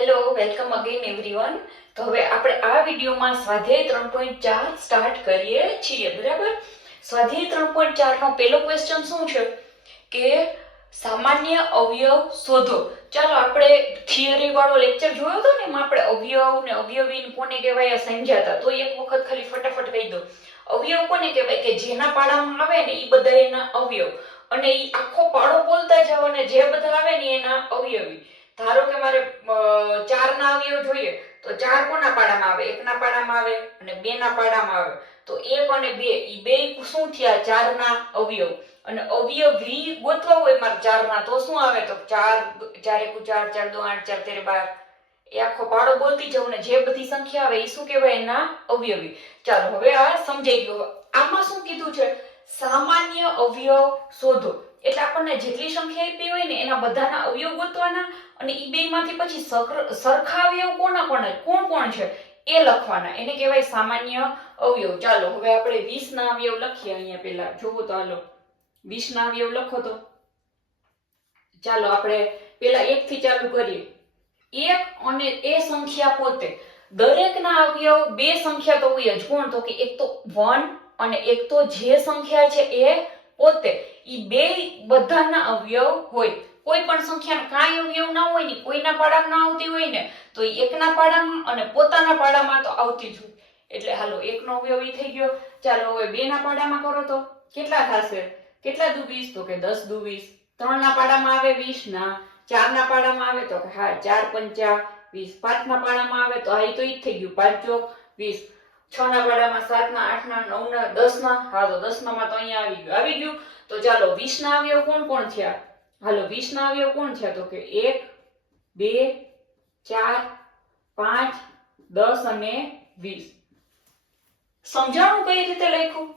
Hello, welcome again everyone. તો હવે આપણે આ વિડીયોમાં સ્વાધ્યાય 3.4 સ્ટાર્ટ કરીએ છીએ. બરાબર. સ્વાધ્યાય 3.4 નો પહેલો ક્વેશ્ચન શું છે કે સામાન્ય અવયવ શોધો. ચાલો આપણે થિયરી વાળો લેક્ચર જોયો હતો ને, એમાં આપણે અવયવ ને અવયવી કોને કહેવાય સમજ્યા હતા. તો એક વખત ખાલી ફટાફટ કહી દો. અવયવ કોને કહેવાય કે જેના પાડામાં આવે ને એ બધા એના અવયવ, અને એ આખો પાડો બોલતા જાવ અને જે બધા આવે ને એના અવયવી. ધારો કે મારે 4 ના અવયવ જોઈએ તો 4 કોના પાડામાં આવે? 1 ના પાડામાં આવે અને 2 ના પાડામાં આવે. તો 1 અને 2 ઈ બે શું થયા? 4 ના અવયવ. અને અવયવી ગોતવા હોય મારે 4 ના તો શું આવે? તો 4 4 1 4 4 2 8 4 13 12. એ આખો પાડો બોલતી જાવ ને જે બધી સંખ્યા આવે એ શું કહેવાય? એના અવયવી. ચાલો હવે આ સમજાઈ ગયું. આમાં શું કીધું છે? સામાન્ય અવયવ શોધો. એટલે આપણને જેટલી સંખ્યા આપી હોય ને એના બધાના અવયવ ગોતવાના, અને ઈ બેમાંથી પછી સરખા અવયવ કોણ કોણ છે એ લખવાના. એને કહેવાય સામાન્ય અવયવ. ચાલો હવે આપણે 20 ના અવયવ લખીએ. અહીંયા પહેલા જોવો તો હાલો 20 ના અવયવ લખો તો. ચાલો આપણે પહેલા 1 થી ચાલુ કરીએ. 1 અને એ સંખ્યા પોતે. દરેકના અવયવ બે સંખ્યા તો હોય જ. કોણ? તો કે એક તો 1 અને એક તો જે સંખ્યા છે એ પોતે. ઈ બે બધાના અવયવ હોય. કોઈ પણ સંખ્યાના કાંઈ અવયવ ના હોય ને, કોઈના પાડામાં ના આવતી હોય ને, તો એ એકના પાડામાં અને પોતાના પાડામાં તો આવતી જ હોય. એટલે હાલો 1 નો અવયવ ઈ થઈ ગયો. ચાલો હવે 2 ના પાડામાં કરો તો કેટલા થશે? કેટલા દુ 20? તો કે 10 દુ 20. 3 ના પાડામાં આવે 20 ના. 4 ના પાડામાં આવે તો કે હા 4 પંચા 20. 5 ના પાડામાં આવે તો આ ઈ તો ઈ જ થઈ ગયું 5 ચોક 20. 6 ના પાડામાં 7 ના 8 ના 9 ના 10 ના. હા તો 10 નામાં તો અહીંયા આવી ગયું. તો ચાલો 20 ના અવયવ કોણ થયા? હાલો 20 ના અવયવ કોણ થયા? તો કે 1 2 4 5 10 અને 20. સમજાણું કઈ રીતે લખ્યું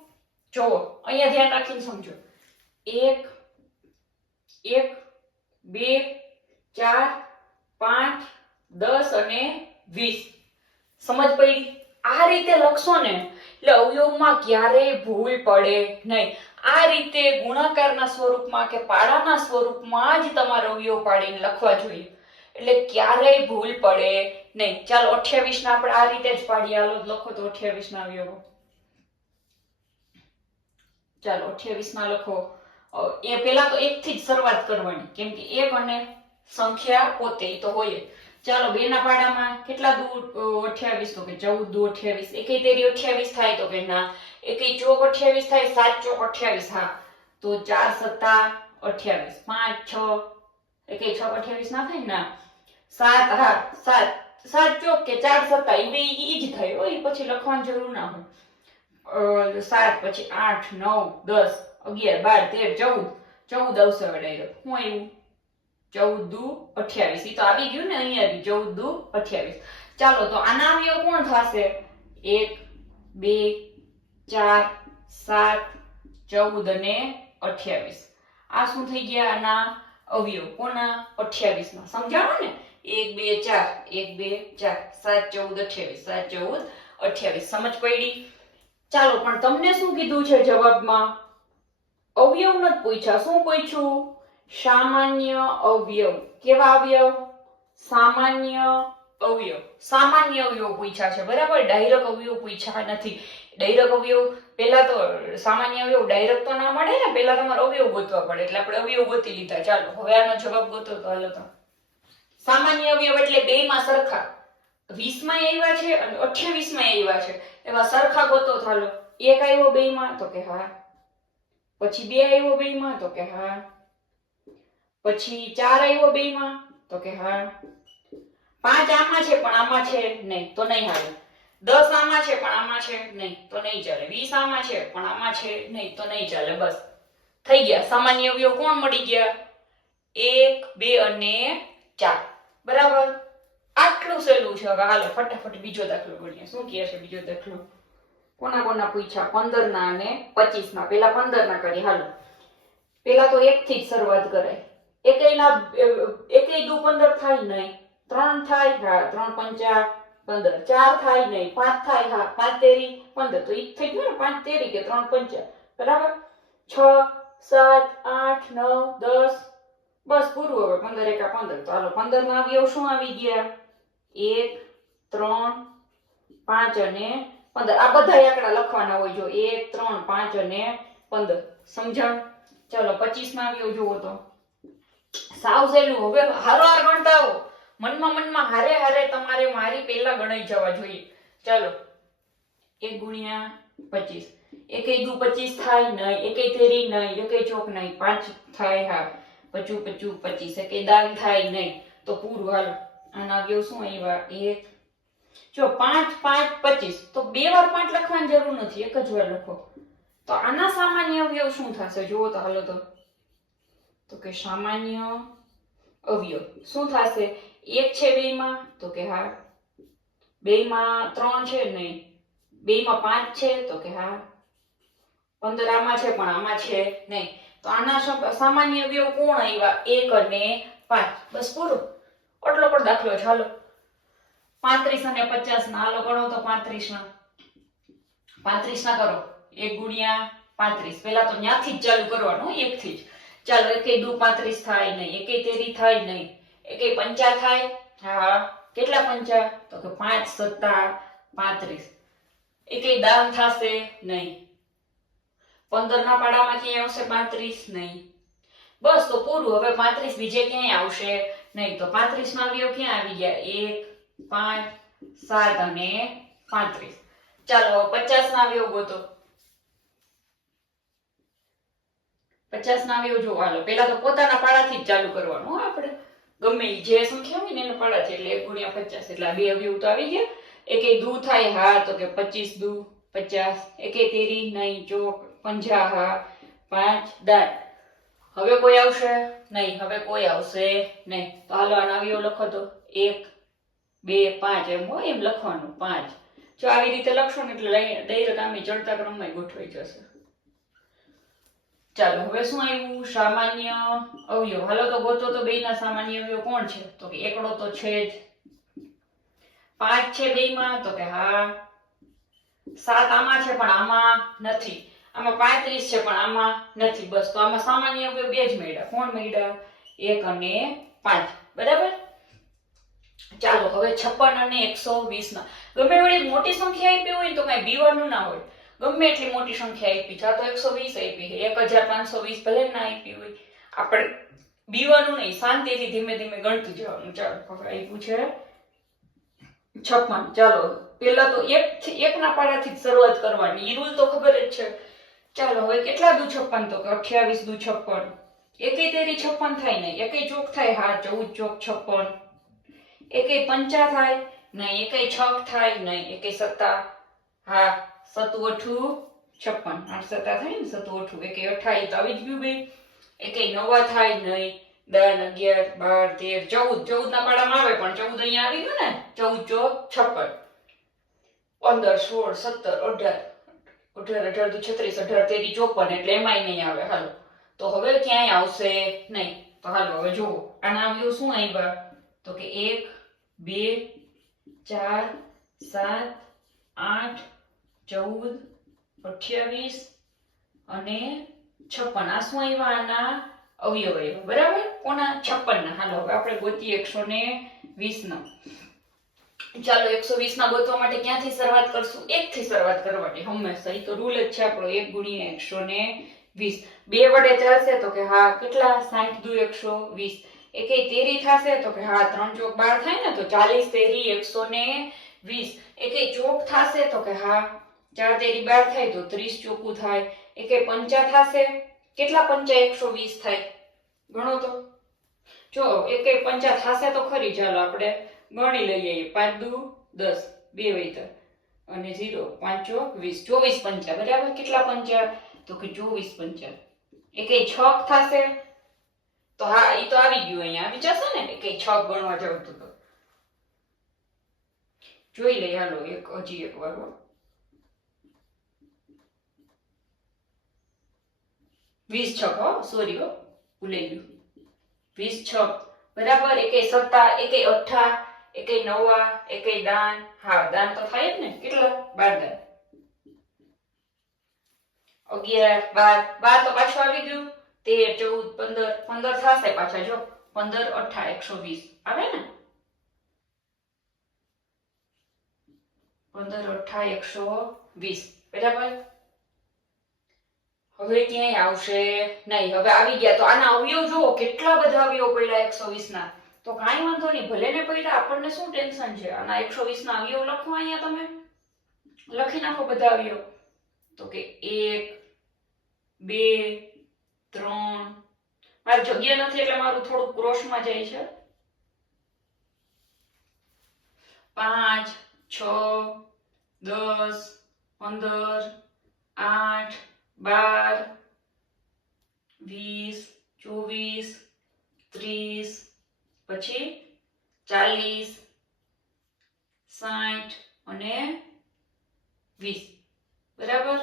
જોવો, અહીંયા ધ્યાન રાખીને સમજો. 1 1 2 4 5 10 અને 20. સમજ પડી? આ રીતે લખશો ને એટલે અવયવમાં ક્યારેય ભૂલ પડે નહીં. આ રીતે ગુણાકારના સ્વરૂપમાં કે પાડાના સ્વરૂપમાં જ તમારે અવયવ પાડીને લખવા જોઈએ, એટલે ક્યારેય ભૂલ પડે નહીં. ચાલો 28 ના આપણે આ રીતે જ પાડીએ. હાલો લખો તો 28 ના અવયવો. ચાલો 28 ના લખો. એ પેલા તો 1 થી જ શરૂઆત કરવાની, કેમ કે 1 અને સંખ્યા પોતે તો હોય. ચાલો 2 ના પાડામાં કેટલા દુ 28? તો કે 14 દુ 28. એકેય તેરી 28 થાય? તો કે ના. એકેય ચોક 28 થાય? 7 ચોક 28. હા તો 4 સત્તા 28. 5 6 એકેય 6 28 ના થાય? ના. 7 હા 7 ચોક કે 4 સત્તા ઈ બે ઈ જ થાય. ઓય પછી લખવાની જરૂર ના હોય. 7 પછી 8 9 10 11 12 13 14 આવશે હવે ડાયરેક્ટ. શું આવ્યું? 14 દુ 28. ઈ તો આવી ગયું ને, અહીંયા આવી 14 દુ 28. ચાલો તો આના અવયવ કોણ થશે? 1 2 4 7 14 અને 28. આ શું થઈ ગયા? આના અવયવ. કોના? 28 ના. સમજાણો ને? 1 2 4 1 2 4 7 14 28 7 14 28. સમજ પડી? ચાલો પણ તમને શું કીધું છે જવાબમાં? અવયવ નથી પૂછ્યા. શું પૂછ્યું? સામાન્ય અવયવ. કેવા અવયવ? સામાન્ય અવયવ. સામાન્ય અવયવ પૂછ્યા છે. બરાબર. ડાયરેક્ટ અવયવ પૂછ્યા નથી. ડાયરેક્ટ અવયવ પહેલા તો સામાન્ય અવયવ ડાયરેક્ટ તો ના મળે ને, પહેલા તમારે અવયવ ગોતવા પડે. એટલે આપણે અવયવ ગોતી લીધા. ચાલો હવે આનો જવાબ ગોતો તો હાલો તો. સામાન્ય અવયવ એટલે બેયમાં સરખા. 20 માં આવ્યા છે અને 28 માં આવ્યા છે, એવા સરખા ગોતો. ચાલો 1 આવ્યો બેયમાં? તો કે હા. પછી 2 આવ્યો બેયમાં? તો કે હા. પછી 4 આવ્યો બેયમાં? તો કે હા. 5 આમાં છે પણ આમાં છે નહીં, તો નહીં હાલે. 10 આમાં છે પણ આમાં છે નહીં, તો નહીં ચાલે. 20 આમાં છે પણ આમાં છે નહીં, તો નહીં ચાલે. બસ થઈ ગયા. સામાન્ય અવયવ કોણ મળી ગયા? 1 2 અને 4. બરાબર. આટલું સહેલું છે. હવે હાલો ફટાફટ બીજો દાખલો ગણીએ. શું કહે છે બીજો દાખલો? કોના પૂછ્યા? 15 ના અને 25 ના. પેલા 15 ના કરીએ. હાલો પેલા તો 1 થી જ શરૂઆત કરાય. એકેય દુ 15 થાય? નહીં. 3 થાય? હા 3 પંચા 15. 4 થાય? નહીં. 5 થાય? હા 5 તેરી 15. તો ઈ થઈ ગયું ને 5 તેરી કે 3 પંચા. બરાબર. 6 7 8 9 10. બસ પૂરું. હવે 15 એકા 15. તો હાલો 15 ના અવયવ શું આવી ગયા? 1 3 5 અને 15 આ બધા આંકડા લખવાના હોય જો 1 3 5 અને 15 સમજણ ચાલો 25 માં આવ્યો જુઓ તો સાવ સહેલું હવે હારોહાર ગણતા આવો મનમાં હારે હારે તમારે મારી પહેલા ગણાઈ જવા જોઈએ ચાલો 1 ગુણ્યા 25 એકે દુ 25 થાય નહીં એકે તેરી નહીં એકે ચોક નહીં 5 થાય હા 25 25 25 એકે દાન થાય નહીં તો પૂરું હાલો આના આવ્યો શું આવ્યા 1 જો 5 5 25 તો બે વાર 5 લખવાની જરૂર નથી એક જ વાર લખો તો આના સામાન્ય અવયવ શું થશે જુઓ તો હાલો તો કે સામાન્ય અવયવ શું થશે 1 છે બેમાં તો કે હા બેમાં 3 છે નહીં બેમાં 5 છે તો કે હા 15 આમાં છે પણ આમાં છે નહીં તો આના સામાન્ય અવયવ કોણ આવ્યા 1 અને 5 બસ પૂરું આટલો પણ દાખલો ચાલો 35 અને 50 ના હાલો ગણો તો 35 ના કરો 1 ગુણ્યા 35 પહેલા તો ન્યાથી જ ચાલુ કરવાનું 1 થી જ ચાલો એકે દુ 35 થાય નહીં એકે તેરી થાય નહીં એકે પંચા થાય હા કેટલા પંચા તો કે 5 સત્તા 35 એકે દાન થશે નહીં 15 ના પાડામાં ક્યાંય આવશે 35 નહીં બસ તો પૂરું હવે 35 બીજે ક્યાંય આવશે નહીં તો 35 માં અવયવ ક્યાં આવી ગયા 1 5 7 અને 35 ચાલો 50 ના અવયવ ગોતો 50 ના અવયવ જો હાલો પહેલા તો પોતાના પાડાથી જ ચાલુ કરવાનું આપણે ગમે જે સંખ્યા હોય ને એના પાડાથી એટલે 1 ગુણ્યા 50 એટલે આ બે અવયવ તો આવી ગયા એકે દુ થાય હા તો કે 25 દુ 50 એકે તેરી નહીં ચોક 50 હા 5 દાન હવે કોઈ આવશે નહીં હવે કોઈ આવશે નહીં તો હાલો આના અવયવ લખો તો 1 2 5 એમ હોય એમ લખવાનું 5 જો આવી રીતે લખશો ને એટલે ડાયરેક્ટ આમે ચડતા ક્રમમાં ગોઠવાઈ જશે ચાલો હવે શું આવ્યું સામાન્ય અવયવ હાલો તો ગોતો તો બેયના સામાન્ય અવયવ કોણ છે તો કે એકડો તો છે જ 5 છે બેયમાં તો કે હા 7 આમાં છે પણ આમાં નથી આમાં 35 છે પણ આમાં નથી બસ તો આમાં સામાન્ય અવયવ બે જ મળ્યા કોણ મળ્યા 1 અને 5 બરાબર ચાલો હવે 56 અને 120 ના ગમે એવડી મોટી સંખ્યા આપી હોય તો કઈ બીવાનું ના હોય ગમે એટલી મોટી સંખ્યા આપી છે તો 120 આપી છે 1520 ભલે ના આપી હોય આપણે બીવાનું નહીં શાંતિથી ધીમે ધીમે ગણતું જવાનું ચાલો હવે આપ્યું છે 56 ચાલો પહેલા તો એક ના પાડાથી શરૂઆત કરવાની ઈ રૂલ તો ખબર જ છે ચાલો હવે કેટલા દુ 56 તો કે 28 દુ 56 એકે તેરી 56 થાય નહીં એકે ચોક થાય હા 14 ચોક 56 એકે પંચા થાય નહીં એકે છક થાય નહીં એકે સત્તા હા 7 8 56 8 સત્તા થાય ને 7 8 એકે 28 તો આવી જ ગયું બે એકે નવા થાય નહીં 10 11 12 13 14 ના પાડામાં આવે પણ 14 અહીંયા આવી ગયું ને 14 ચોક 56 15 16 17 18 18 36 18 તેરી 54 એટલે એમાંય નહીં આવે હાલો તો હવે ક્યાંય આવશે નહીં તો હાલો હવે જુઓ આના આવ્યું શું આવ્યા તો કે 1 2 4 7 8 14 28 અને 56 આ શું આવ્યા આના અવયવ આવ્યા બરાબર કોના 56 ના હાલો હવે આપણે ગોતીએ 120 ના ચાલો 120 ના ગોતવા માટે ક્યાંથી શરૂઆત કરશું 1 થી શરૂઆત કરવાની હંમેશા ઈ તો રૂલ જ છે આપણો 1 ગુણ્યા 120 બે વડે ચાલશે તો કે હા કેટલા 60 દુ 120 એકે તેરી થશે તો કે હા 3 ચોક 12 થાય ને તો 40 તેરી 120 એકે ચોક થશે તો કે હા 4 તેરી 12 થાય તો 30 ચોકું થાય એકે પંચા થશે કેટલા પંચા 120 થાય ગણો તો જો એકે પંચા થશે તો ખરી ચાલો આપણે ગણી લઈએ 5 દુ 10 બે વૈતર અને 0 5 ચોક 20 24 પંચા બરાબર કેટલા પંચા તો કે 24 પંચા એકે છક થશે તો હા ઈ તો આવી ગયું અહીંયા આવી જશે ને કે 6 ગણવા જાવ તો જોઈ લઈએ હાલો હજી એક વાર 20 છક હો સોરી હો ભૂલાઈ ગયું 20 છક બરાબર એકે સત્તા એકે 8 એકે નવા એકે દાન હા દાન તો થાય જ ને કેટલા 12 દાન 11 12 તો પાછું આવી ગયું 13 14 15 થશે પાછા જો 15 8 120 આવે ને 15 8 120 બરાબર. હવે ક્યાંય આવશે નહીં. હવે આવી ગયા તો આના અવયવ જુઓ કેટલા બધા અવયવ પડ્યા 120 ના. તો કાંઈ વાંધો નહીં, ભલે ને પડ્યા, આપણને શું ટેન્શન છે. આના 120 ના અવયવ લખો, અહીંયા તમે લખી નાખો બધા અવયવ. તો કે 1 2 3, મારી જગ્યા નથી એટલે મારું થોડું ક્રોસમાં જાય છે. 5 6 10 15 8 12 20 24 30 પછી 40 60 અને 20 બરાબર.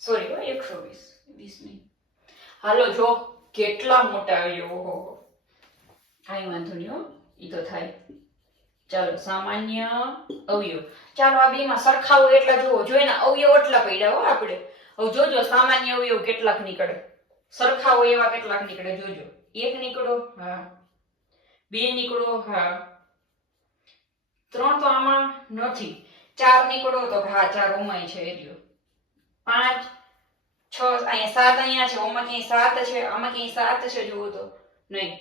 સોરી 120 20 નહીં. હાલો જો કેટલા મોટા અવયવ. ઓહો, કાંઈ વાંધો નહીં હો, ઈ તો થાય. ચાલો સામાન્ય અવયવ. ચાલો આ બેમાં સરખાવો એટલા જુઓ. જો એના અવયવ એટલા પડ્યા હો આપણે. હવે જોજો સામાન્ય અવયવ કેટલાક નીકળે. સરખાવો એવા કેટલાક નીકળે જોજો. 1 નીકળો, હા. 2 નીકળો, હા. 3 તો આમાં નથી. 4 નીકળો તો હા 4 ઓમાંય છે એ રહ્યો. 5 6 અહીંયા 7 અહીંયા છે, ઓમાં ક્યાંય 7 છે, આમાં ક્યાંય 7 છે જુઓ તો નહીં.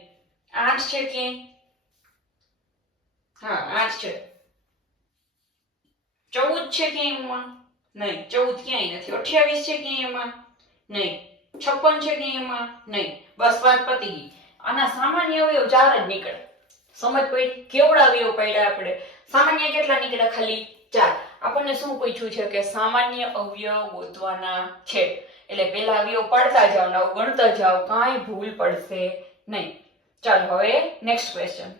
8 છે ક્યાંય, હા 8 છે. 14 છે ક્યાંય એમાં નહીં, 14 ક્યાંય નથી. 28 છે ક્યાંય એમાં નહીં, 56 છે ક્યાંય એમાં નહીં. બસ વાત પતી ગઈ. આના સામાન્ય અવયવ 4 જ નીકળે. સમજ પડી? કેવડા અવયવ પડ્યા આપણે? સામાન્ય કેટલા નીકળ્યા? ખાલી 4. આપણને શું પૂછ્યું છે કે સામાન્ય અવયવ ગોતવાના છે. એટલે પેલા અવયવ પાડતા જાઓ ને ગણતા જાઓ, કાંઈ ભૂલ પડશે નહીં. ચાલો હવે નેક્સ્ટ ક્વેશ્ચન.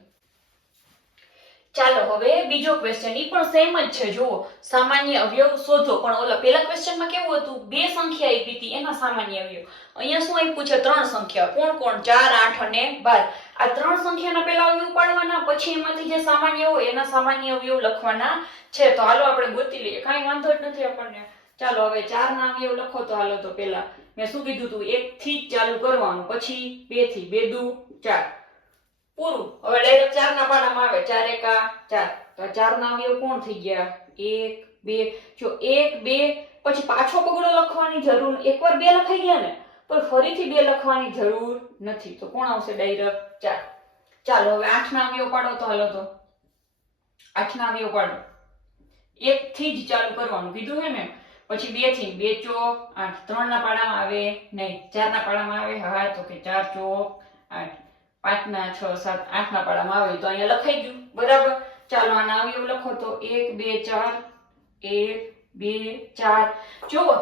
ચાલો હવે બીજો ક્વેશ્ચન, ઈ પણ સેમ જ છે. જુઓ સામાન્ય અવયવ શોધો. પણ ઓલા પેલા ક્વેશ્ચનમાં કેવું હતું? 2 સંખ્યા આપી હતી એના સામાન્ય અવયવ. અહીંયા શું આપ્યું છે? 3 સંખ્યા. કોણ કોણ? 4 8 અને 12. આ 3 સંખ્યાના પેલા અવયવ પાડવાના, પછી એમાંથી જે સામાન્ય હોય એના સામાન્ય અવયવ લખવાના છે. તો હાલો આપણે ગોતી લઈએ, કાંઈ વાંધો જ નથી આપણને. ચાલો હવે 4 ના અવયવ લખો. તો હાલો તો પેલા મેં શું કીધું હતું? 1 થી જ ચાલુ કરવાનું, પછી 2 થી. 2 દુ 4 પૂરું. હવે ડાયરેક્ટ 4 ના પાડામાં આવે. 4 એકા 4. તો 4 ના અવયવ કોણ થઈ ગયા? 1 2. જો 1 2 પછી પાછો પગડો લખવાની જરૂર. એકવાર 2 લખાઈ ગયા ને પણ ફરીથી 2 લખવાની જરૂર નથી. તો કોણ આવશે? ડાયરેક્ટ 4. ચાલો હવે 8 ના અવયવ પાડો. તો હાલો તો 8 ના અવયવ પાડો. 1 થી જ ચાલુ કરવાનું કીધું હે ને. પછી 2 થી. 2 ચોક 8. 3 ના પાડામાં આવે નહીં, 4 ના પાડામાં આવે. હા તો કે 4 ચોક 8. 5 ના 6 7 8 ના પાડામાં આવે તો અહીંયા લખાઈ ગયું બરાબર. ચાલો આના અવયવ લખો. તો 1 2 4 1 2 4. જુઓ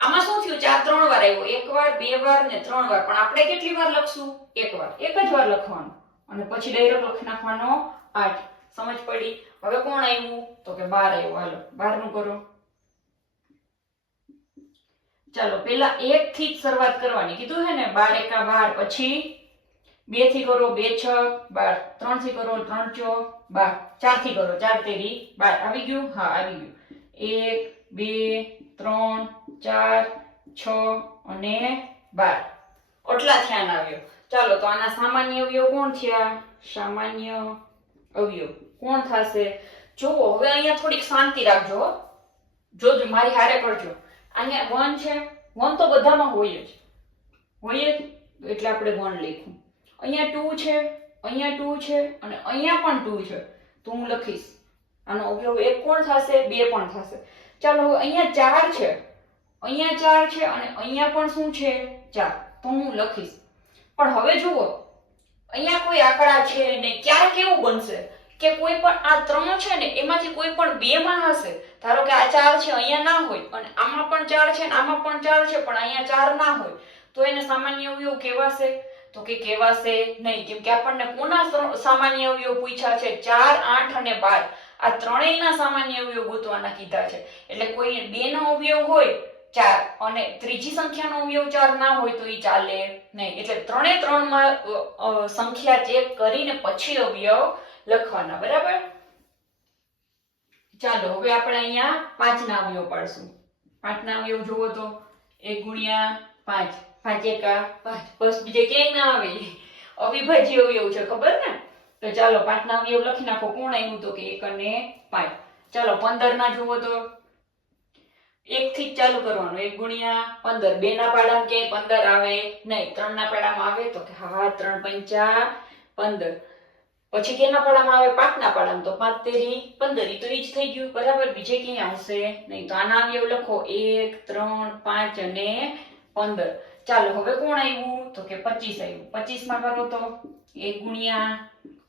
આમાં શું થયું? 4 3 વાર આવ્યો. 1 વાર 2 વાર ને 3 વાર. પણ આપણે કેટલી વાર લખશું? 1 વાર. એક જ વાર લખવાનું અને પછી ડાયરેક્ટ લખી નાખવાનો 8. સમજ પડી? હવે કોણ આવ્યું? તો કે 12 આવ્યું. હાલો 12 નું કરો. ચાલો પેલા 1 થી જ શરૂઆત કરવાની કીધું હે ને. 12 એકા 12. પછી 2 થી કરો. 2 6 12. 3 થી કરો. 3 ચોક 12. 4 થી કરો. 4 તેરી 12. આવી ગયું? હા આવી ગયું. 1 2 3 4 6 અને 12. આટલા થયા ના અવયવ. ચાલો તો આના સામાન્ય અવયવ કોણ થયા? સામાન્ય અવયવ કોણ થશે? જુઓ હવે અહીંયા થોડીક શાંતિ રાખજો. જોજો મારી હારે કરજો. અહીંયા 1 છે. 1 તો બધામાં હોય જ એટલે આપણે 1 લખ્યું. અહીંયા 2 છે, અહીંયા 2 છે અને અહીંયા પણ 2 છે. તો હું લખીશ આનો અવયવ 1 કોણ થશે? 2 પણ થશે. ચાલો હવે અહીંયા 4 છે, અહીંયા 4 છે અને અહીંયા પણ શું છે? 4. તો હું લખીશ. પણ હવે જુઓ અહીંયા કોઈ આંકડા છે ને. ક્યારેક કેવું બનશે કે કોઈ પણ આ 3 છે ને એમાંથી કોઈ પણ 2 માં હશે. ધારો કે આ 4 છે અહીંયા ના હોય અને આમાં પણ 4 છે ને આમાં પણ 4 છે પણ અહીંયા 4 ના હોય. તો એને સામાન્ય અવયવ કહેવાશે? તો કે કહેવાશે નહીં. કેમ કે આપણને કોના સામાન્ય અવયવ પૂછ્યા છે? 4 8 અને 12. આ ત્રણેયના સામાન્ય અવયવ ગોતવાના કીધા છે. એટલે કોઈ 2 નો અવયવ હોય 4 અને ત્રીજી સંખ્યાનો અવયવ 4 ના હોય તો એ ચાલે નહીં. એટલે 3 એ 3 માં સંખ્યા ચેક કરીને પછી અવયવ લખવાના બરાબર. ચાલો હવે આપણે અહીંયા 5 ના અવયવ પાડશું. 5 ના અવયવ જુઓ તો 1 ગુણ્યા 5. 5 એકા 5. બસ બીજે ક્યાંય ના આવે. અવિભાજ્ય અવયવ છે ખબર ને. તો ચાલો 5 ના અવયવ લખી નાખો. કોણ આવ્યું? તો કે 1 અને 5. ચાલો 15 ના જુઓ તો 1 થી જ ચાલુ કરવાનું. 1 ગુણ્યા 15. 2 ના પાડામાં કે 15 આવે નહીં. 3 ના પાડામાં આવે તો કે હા 3 પંચા 15. પછી કેના પાડામાં આવે? 5 ના પાડામાં. તો 5 તેરી 15. ઈ તો ઈ જ થઈ ગયું બરાબર. બીજે ક્યાંય આવશે નહીં. તો આના અવયવ લખો 1 3 5 અને 15. ચાલો હવે કોણ આવ્યું? તો કે 25 આવ્યું. 25 માં કરો તો 1 ગુણ્યા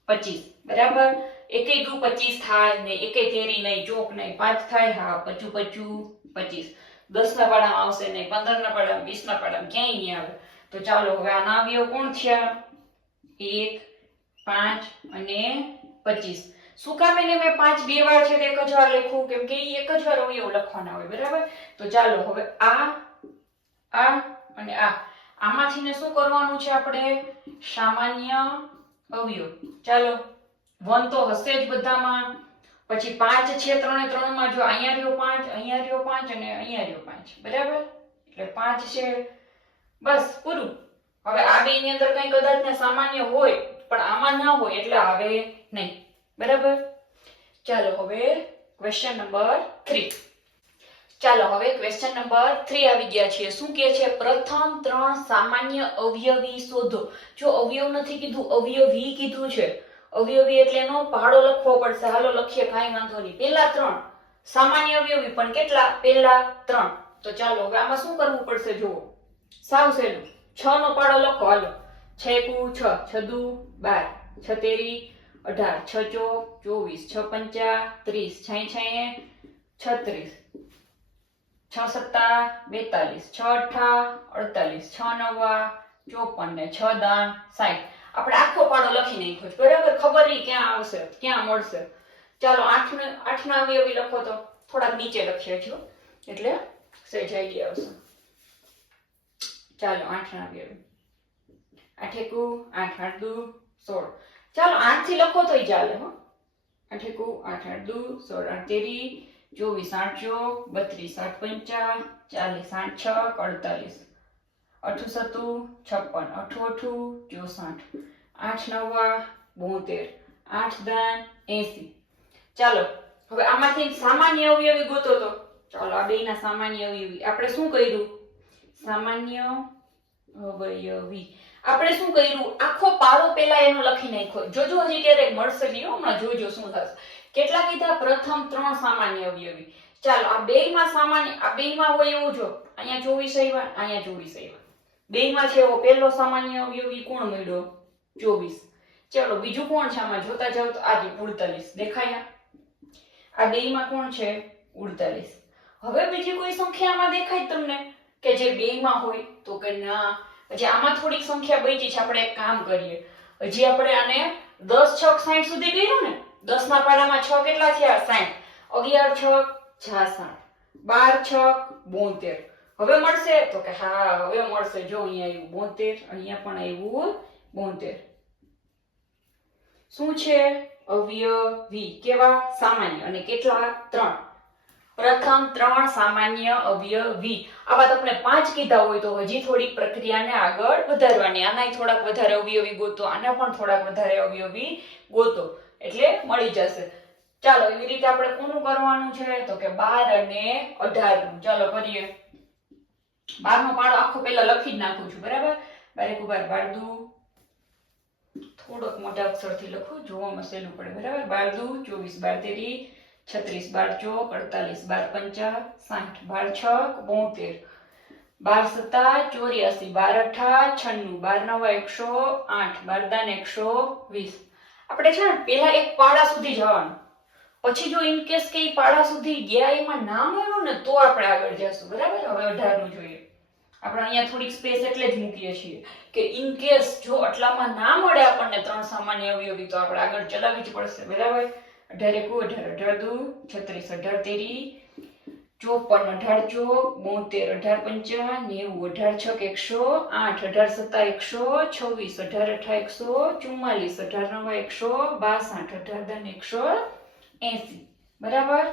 25 બરાબર. એકેય દુ 25 થાય ને એકેય તેરી નહીં, ચોક નહીં. 5 થાય હા 25 25. 10 ના પાડામાં આવશે નહીં, 15 ના પાડામાં, 20 ના પાડામાં ક્યાંય નહીં આવે. તો ચાલો હવે આના અવયવ કોણ થયા? 1 5 અને 25. શું કામ એને મેં 5 બે વાર છે તે એક જ વાર લખ્યું? કેમ કે ઈ એક જ વાર અવયવ લખવાના હોય બરાબર. તો ચાલો હવે આ અને આમાંથી ને શું કરવાનું છે આપણે? સામાન્ય અવયવ. ચાલો 1 તો હશે જ બધામાં. પછી 5 છે ત્રણે ત્રણમાં. જો અહીંયા રહ્યો 5, અહીંયા રહ્યો 5 અને અહીંયા રહ્યો 5 બરાબર. એટલે 5 છે બસ પૂરું. હવે આ બે ની અંદર કઈ કદાચ ને સામાન્ય હોય પણ આમાં ના હોય એટલે આવે નહીં બરાબર. ચાલો હવે ક્વેશ્ચન નંબર 3. ચાલો હવે ક્વેશ્ચન નંબર 3 આવી ગયા છે. શું કહે છે? પ્રથમ 3 સામાન્ય અવયવી શોધો. જો અવયવ નથી કીધું, અવયવી કીધું છે. અવયવી એટલે એનો પહાડો લખવો પડશે. હાલો લખીએ, કાંઈ વાંધો નહીં. પહેલા 3 સામાન્ય અવયવી પણ કેટલા? પહેલા 3. તો ચાલો હવે આમાં શું કરવું પડશે? જુઓ સાવ સહેલું. 6 નો પાડો લખો. હાલો 6 એકુ 6, 6 દુ 12, 6 તેરી 18, 6 ચોક 24, 6 પંચા 30, 6 છએ 36, 6 સત્તા 42, 6 અઠ્ઠા 48, 6 નવા 54 ને 6 દાણ 60. આપણે આખો પાડો લખી નાખ્યો છે બરાબર. ખબર નહીં ક્યાં આવશે, ક્યાં મળશે. ચાલો 8 ના અવયવી લખો. તો થોડાક નીચે લખીએ છો એટલે સહેજ આઈડિયા આવશે. ચાલો 8 ના અવયવી. 8 એકુ 8, 8 દુ 16. ચાલો 8 થી લખો તોય ચાલે હો. 8 એકુ 8, 8 દુ 16, 8 તેરી 24, 8 ચોક 32, 8 પંચા 40, 8 છક 48, 8 સત્તુ 56, 8 અઠું 64, 8 નવા 72, 8 દાન 80. ચાલો હવે આમાંથી સામાન્ય અવયવી ગોતો. તો ચાલો આ બેયના સામાન્ય અવયવી આપણે શું કર્યું? સામાન્ય અવયવી આપણે શું કર્યું? આખો પાડો પેલા એનો લખી નાખ્યો. જોજો હજી ક્યારેક મળશે નહીં. હમણાં જોજો શું થશે. કેટલા કીધા? પ્રથમ 3 સામાન્ય અવયવી. ચાલો આ બેયમાં સામાન્ય, આ બેયમાં હોય એવું. જો અહીંયા 24 આવ્યા, અહીંયા 24 આવ્યા. બેયમાં છે એવો પહેલો સામાન્ય અવયવી કોણ મળ્યો? 24. ચાલો બીજું કોણ છે આમાં? જોતા જાવ તો આ 48 દેખાય. આ બેયમાં કોણ છે? 48. હવે બીજી કોઈ સંખ્યામાં દેખાય તમને કે જે બેયમાં હોય? તો કે ના. હજી આમાં થોડીક સંખ્યા બચી છે. આપણે એક કામ કરીએ. હજી આપણે આને 10 છક 60 સુધી કર્યું ને. 10 ના પાડામાં 6 કેટલા થયા? 60. 11 છક 66, 12 છક 72. હવે મળશે? તો કે હા હવે મળશે. જો અહીંયા આવ્યું 72, અહીંયા પણ આવ્યું 72. શું છે? અવયવી. કેવા? સામાન્ય. અને કેટલા? 3. પ્રથમ 3 સામાન્ય અવયવી. આવા તમને 5 કીધા હોય તો હજી થોડીક પ્રક્રિયાને આગળ વધારવાની. આનાય થોડાક વધારે અવયવી ગોતો, આના પણ થોડાક વધારે અવયવી ગોતો એટલે મળી જશે. ચાલો એવી રીતે આપણે કોનું કરવાનું છે? તો કે 12 અને 18 નું. ચાલો કરીએ. 12 નો પાડો આખો પહેલા લખી જ નાખું છું બરાબર. 12 એકુ 12, 12 દુ થોડોક મોટા અક્ષરથી લખું, જોવામાં સહેલું પડે બરાબર. 12 દુ 24, 12 તેરી 36, 12 ચોક 48, 12 પંચા 60, 12 છક 72, 12 સત્તા 84, 12 અઠા 96, 12 નવા 108, 12 દાન 120. આપણે છે ને પેલા એક પાડા સુધી જવાનું. પછી જો ઇન કેસ કે પાડા સુધી ગયા એમાં ના મળ્યું ને તો આપણે આગળ જશું બરાબર. હવે 18 નું જોઈએ. આપણે અહીંયા થોડીક સ્પેસ એટલે જ મૂકીએ છીએ કે ઇન કેસ જો આટલામાં ના મળે આપણને 3 સામાન્ય અવયવી તો આપણે આગળ ચલાવવી જ પડશે બરાબર. 18 એકુ 18, 18 દુ 36, 18 તેરી 54, 18 ચોક 72, 18 પંચા 90, 18 છક 108, 18 સત્તા 126, 18 અઠા 144, 18 નવા 162, 18 દાન 180 બરાબર.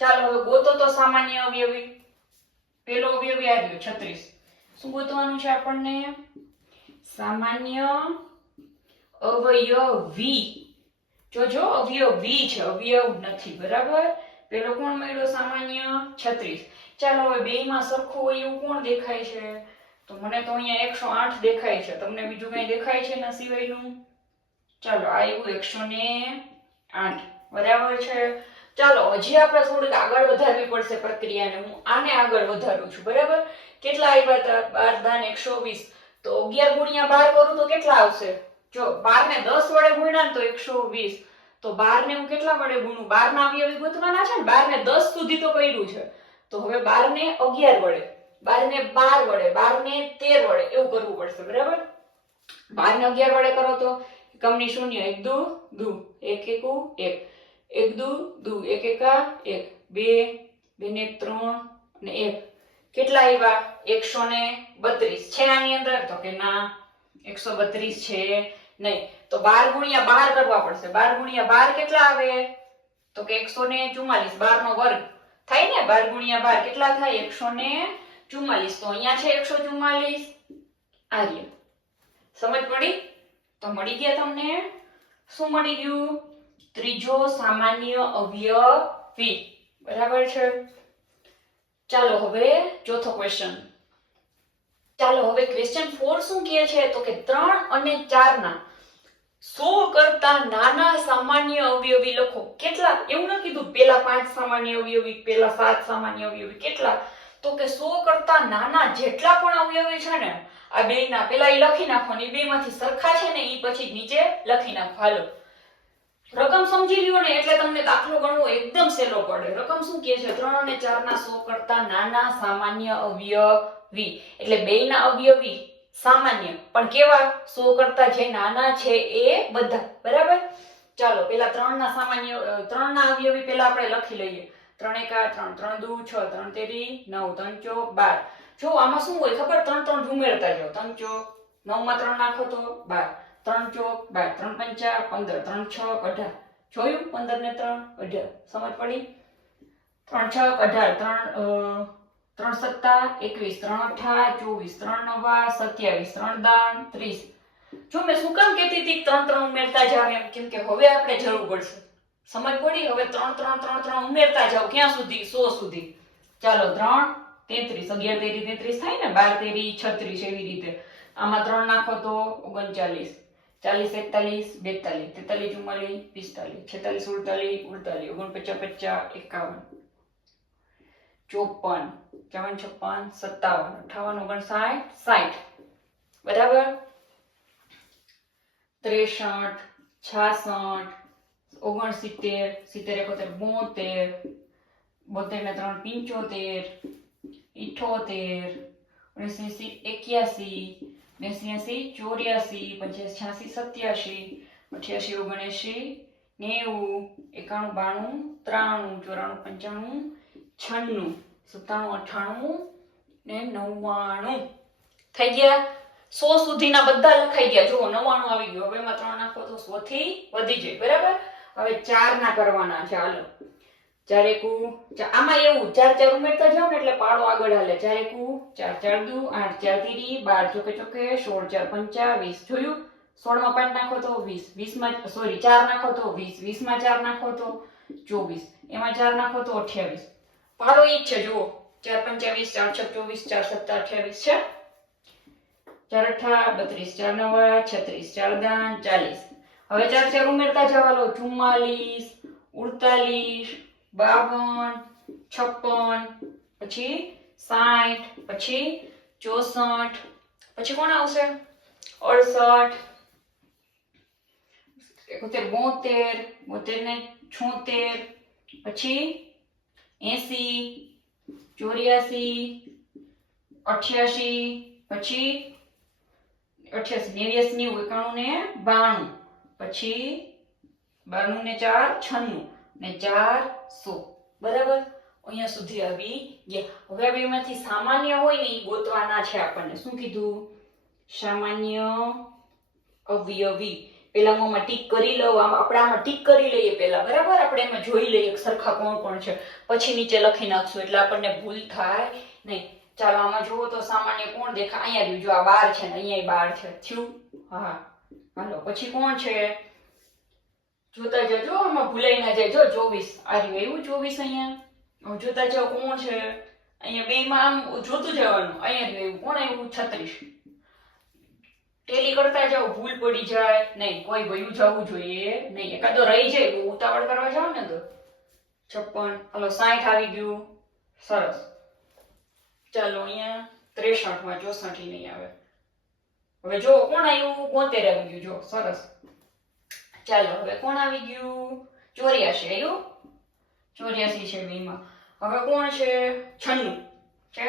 ચાલો હવે ગોતો તો સામાન્ય અવયવી. પેલો અવયવી આવ્યો 36. શું ગોતવાનું છે આપણને? સામાન્ય અવયવી. જોજો અવયવ વી છે, અવયવ નથી, બરાબર. પેલો કોણ મળ્યો સામાન્ય 36. ચાલો હવે બેયમાં સરખું હોય એવું કોણ દેખાય છે? તો મને તો અહીંયા 108 દેખાય છે. તમને બીજું કઈ દેખાય છે એના સિવાયનું? ચાલો આવ્યું 108, બરાબર છે. ચાલો હજી આપણે થોડીક આગળ વધારવી પડશે પ્રક્રિયાને. હું આને આગળ વધારું છું, બરાબર. કેટલા આવ્યા હતા? 12 દાન 120. તો 11 ગુણ્યા 12 કરું તો કેટલા આવશે? જો 12 ને 10 વડે ગુણ્યા તો 120. તો 12 ને હું કેટલા વડે ગુણું? 12 ના અવયવી ગોતવાના છે ને. 12 ને 10 સુધી તો કર્યું છે. તો હવે 12 ને 11 વડે, 12 ને 12 વડે, 12 ને 13 વડે એવું કરવું પડશે, બરાબર. 12 ને 11 વડે કરો તો એકમની શૂન્ય, 1 દુ દુ, 1 એકુ 1, 1 દુ દુ, 1 એકા 1, 2, 2 ને 3 અને 1. કેટલા આવ્યા? 132 છે આની અંદર? તો કે ના, 132 છે નહીં. તો 12 ગુણ્યા 12 કરવા પડશે. 12 ગુણ્યા 12 કેટલા આવે? તો કે 144. 12 નો વર્ગ થાય ને. 12 ગુણ્યા 12 કેટલા થાય? 144. તો અહીંયા છે 144. આ રહ્યા. સમજ પડી? તો મળી ગયા તમને. શું મળી ગયું? ત્રીજો સામાન્ય અવયવી, બરાબર છે. ચાલો હવે ચોથો ક્વેશ્ચન. ચાલો હવે ક્વેશ્ચન 4 શું કહે છે? તો કે 3 અને 4 ના 100 કરતા નાના સામાન્ય અવયવી લખો. કેટલા? એવું ન કીધું પેલા 5 સામાન્ય અવયવી, પેલા 7 સામાન્ય અવયવી. કેટલા? તો કે 100 કરતા નાના જેટલા પણ અવયવી છે ને, આ બેયના પેલા ઈ લખી નાખો ને, બે માંથી સરખા છે ને ઈ પછી નીચે લખી નાખો. હાલો, રકમ સમજી લ્યો ને એટલે તમને દાખલો ગણવો એકદમ સહેલો પડે. રકમ શું કહે છે? 3 અને 4 ના 100 કરતા નાના સામાન્ય અવયવી, એટલે બેયના અવયવી સામાન્ય, પણ કેવા? 100 કરતા જે નાના છે એ બધા, બરાબર. ચાલો પેલા 3 ના સામાન્ય 3 ના અવયવી પેલા આપણે લખી લઈએ. 3 એકા 3, 3 દુ 6, 3 તેરી 9, 3 ચોક 12. જો આમાં શું હોય ખબર? 3 3 ઉમેરતા જાઓ. 3 ચોક 9 માં 3 નાખો તો 12, 3 ચોક 12, 3 પંચા 15, 3 છક 18. જોયું? 15 ને 3 18. સમજ પડી? 3 છક 18, 3 સત્તા 21, 3 અઠા 24, 3 નવા 27, 3 દાન 30. જો મેં શું કામ કહેતી હતી 3 3 ઉમેરતા જાવ એમ? કેમ કે હવે આપણે જરૂર પડશે. સમજ પડી? હવે 3 3 3 3 ઉમેરતા જાવ. ક્યાં સુધી? 100 સુધી. ચાલો 3 33, 11 તેરી 33 થાય ને, 12 તેરી 36 એવી રીતે. આમાં 3 નાખો તો 39, 40 41 42, 43 44 45, 46 48, 49 50 51, 54 55 56 57 58 59 60, બરાબર. 63 66 69 70 71 72, 72 ને 3 75, 78 79 81, 82 84, 85 86 87, 88 79 90, 91 92, 93 94 95 96 97 98 ને 99 થઈ ગયા. 100 સુધીના બધા લખાઈ ગયા. જો 99 આવી ગયું. હવે એમાં 3 નાખો તો 100 થી વધી જાય, બરાબર. હવે 4 ના કરવાના છે. હાલો, 4 એકુ, આમાં એવું 4 4 ઉમેરતા જાવ ને એટલે પાડો આગળ હાલે. 4 એકુ 4, 4 દુ 8, 4 તેરી 12, ચોકે ચોકે 16, 4 પંચા 20. જોયું? 16 માં 5 નાખો તો 20, 20 માં સોરી 4 નાખો તો 20, 20 માં 4 નાખો તો 24, એમાં 4 નાખો તો 28. પાડો ઈ જ છે. જુઓ, 4 પંચા 20, 4 છક 24, 4 સત્તા 28 છે. 4 અઠા 32, 4 નવા 36, 4 દાન 40. હવે 4 4 ઉમેરતા જવાલો. 44, 48, 52, 56, પછી 60, પછી 64, પછી કોણ આવશે? 68, 71 72 ને 76, પછી 80, 84, 88, પછી 88 89 91 ને 92, પછી 92 ને 4 96 ને 4 100, બરાબર. અહીંયા સુધી આવી ગયા. હવે આ બેમાંથી સામાન્ય હોય ને એ ગોતવાના છે આપણને. શું કીધું? સામાન્ય અવયવી. પેલા હું આમાં ટીક કરી લઉં. આપણે આમાં ટીક કરી લઈએ પેલા, બરાબર. આપણે એમાં જોઈ લઈએ સરખા કોણ કોણ છે, પછી નીચે લખી નાખશું એટલે આપણને ભૂલ થાય નહીં. ચાલો આમાં જુઓ તો સામાન્ય કોણ દેખાય? અહીંયા રહ્યું. જો આ 12 છે ને અહીંયા 12 છે. થયું? હા. હાલો, પછી કોણ છે? જોતા જજો, આમાં ભૂલાઈ ના જાય. જો 24 આ રહ્યું એવું 24 અહીંયા. હવે જોતા જાઓ કોણ છે અહીંયા. બેમાં આમ જોતું જવાનું. અહીંયા રહ્યું એવું કોણ આવ્યું 36. ટેલી કરતા જાઓ, ભૂલ પડી જાય નહીં, કોઈ ભયું જવું જોઈએ નહીં. એકાદો રહી જાય બહુ ઉતાવળ કરવા જાવ ને તો. 56 હાલો 60 આવી ગયું. સરસ. ચાલો અહીંયા 63 માં 64 નહીં આવે. હવે જો કોણ આવ્યું 72 આવી ગયું. જો સરસ. ચાલો હવે કોણ આવી ગયું 84 આવ્યું. 84 છે બેમાં. હવે કોણ છે 96 છે.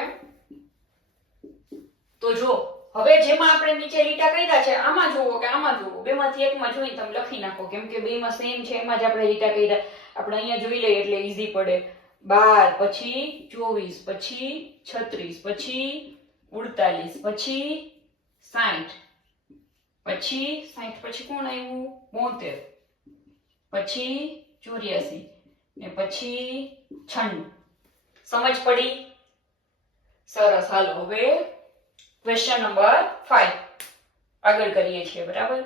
તો જો હવે જેમાં આપણે નીચે લીટા કર્યા છે આમાં જુઓ કે આમાં જુઓ, બેમાંથી એકમાં જોઈને તમે લખી નાખો, કેમ કે બેમાં સેમ છે. એમાં જ આપણે લીટા કર્યા. આપણે અહીંયા જોઈ લઈએ એટલે ઈઝી પડે. 12 પછી 24 પછી 36 પછી 48 પછી 60 પછી 60 પછી કોણ આવ્યું 72 પછી 84 ને પછી 96. સમજ પડી? સરસ. હાલો હવે ક્વેશ્ચન નંબર 5 આગળ કરીએ છીએ. બરાબર.